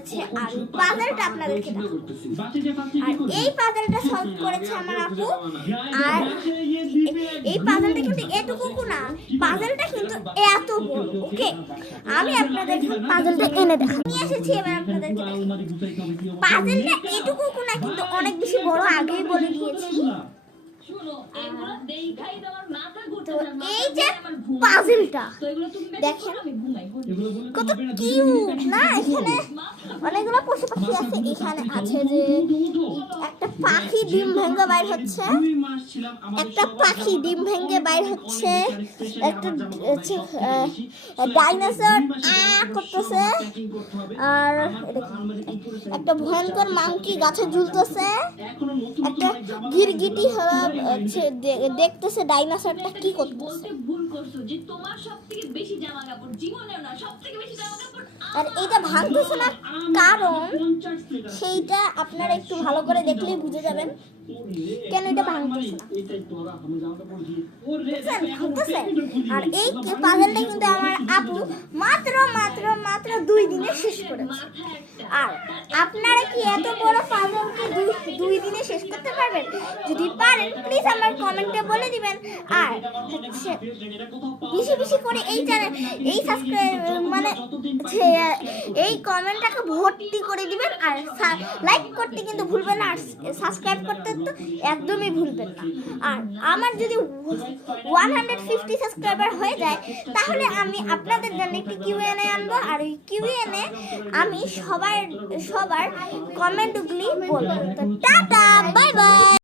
করেছে আর পাজলটা আপনাদেরকে দেখাবো। আর এই পাজলটা সলভ করেছে আমার আপু। আর এই পাজলটা কিন্তু এটুকু না, পাজলটা কিন্তু এত বড়। ওকে, আমি আপনাদের পাজলটা এনে দেখাবো, নিয়ে এসেছি। এবার আপনাদেরকে পাজলটা এটুকু না, কিন্তু অনেক বেশি বড়, আগেই বলে দিয়েছি। তো এই যে পাজলটা দেখেন কত কিউট না, এখানে অনেকগুলো পশু পাখি আছে। এখানে আছে যে একটা পাখি ডিম ভেঙে বাইর হচ্ছে, একটা পাখি ডিম ভেঙে বাইর হচ্ছে, একটা ডাইনোসর করতেছে, আর একটা ভয়ঙ্কর মাংকি গাছে ঝুলতেছে, একটা গিরগিটি দেখতেছে ডাইনোসরটা কি করতেছে। আর এইটা ভাঙতেছে না কারণ সেইটা আপনারা একটু ভালো করে দেখলেই বুঝে যাবেন কেন এটা ভাঙতেছে না। আর এই পাজলটা কিন্তু আমার আপু মাত্র 2 দিনে শেষ করেছে। আর আপনারা কি এত বড় পাজলকে 2 দিনে শেষ করতে পারবেন? যদি পারেন প্লিজ আমার কমেন্টে বলে দিবেন। আর বেশি করে এই চ্যানেল এই সাবস্ক্রাইব মানে এই কমেন্টটাকে ভর্তি করে দিবেন। আর লাইক করতে কিন্তু ভুলবেন না, আর সাবস্ক্রাইব করতে তো একদমই ভুলবেন না। আর আমার যদি 150 সাবস্ক্রাইবার হয়ে যায় তাহলে আমি আপনাদের জন্য একটি কিউএনএ আনবো। আর ওই কিউএনএ আমি সবার কমেন্টগুলি বলবো। তো টাটা, বাই বাই।